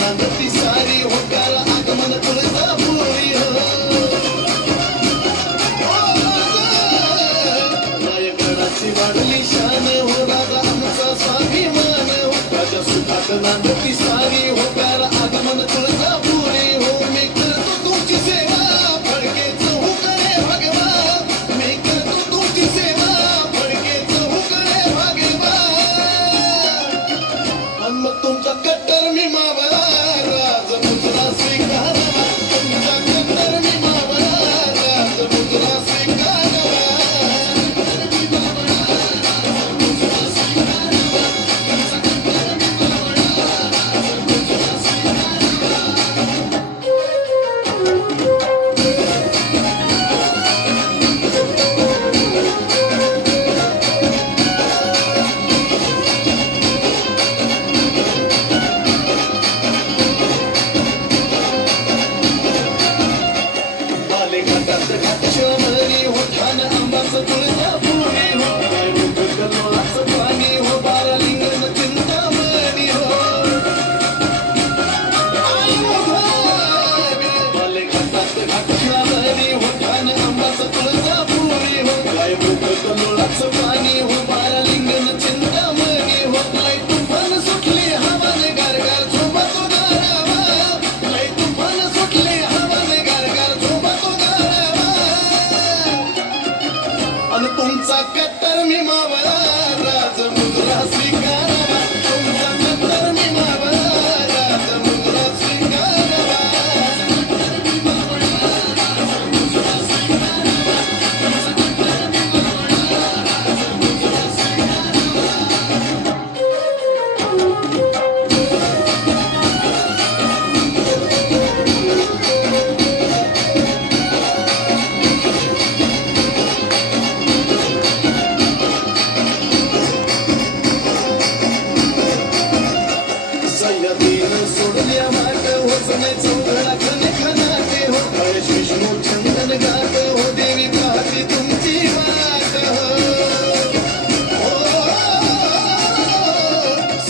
नांदती सारी होकाला आगमन तुळजापुरी हो नायगडाची वाढली शान हो राजा आमचा स्वाभिमान हो राजा सुखात नांदती सारी होकाला आगमन तुळजापुरी हो मी करतो तुमची सेवा फडकेच हुकणे भगवान मी करतो तुमची सेवा फडकेच हुकणे भगवान मग तुमचा कट्टर मी मावळा राजमुद्रा स्वीकारावा तुमचा कट्टर मी मावळा राजमुद्रा स्वीकारावा घाटात घाटशमरी हो ठाण आंबाचं तुळजापुरी हो कल्लोळाचं पाणी हो बारा लिंगण चिंतामणी हो बाले घाटात घाटशमरी हो ठाण आंबाचं तुळजापुरी हो कल्लोळाचं पाणी हो बारा लिंगण चिंतामणी हो लय तुफान सुटली हवाने गारगार झोपा तो गारावा लय तुफान सुटली हवाने गारगार झोपा तो आणि तुमचा कट्टर मी मावळा राजमुद्रा स्वीकारावा तुमचा कट्टर मी मावळा राजमुद्रा स्वीकारावा सह्याद्रीनं सोडल्या माट हो सने चौघडा खने खनाते हो महेश विष्णू चंदन गात हो देवी पाहती तुमची वाट हो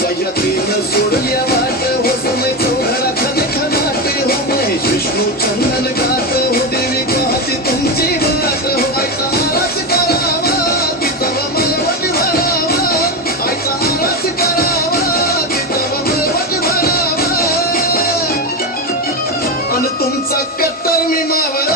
सह्याद्रीनं सोडल्या माट हो सने चौघडा खने खनाते हो महेश विष्णू चंदन गात हो देवी पाहती तुमची वाट हो आयचा आरास करावा तिचा मलवट भरावा आयचा आरास करावा तुमचा कट्टर मी मावळा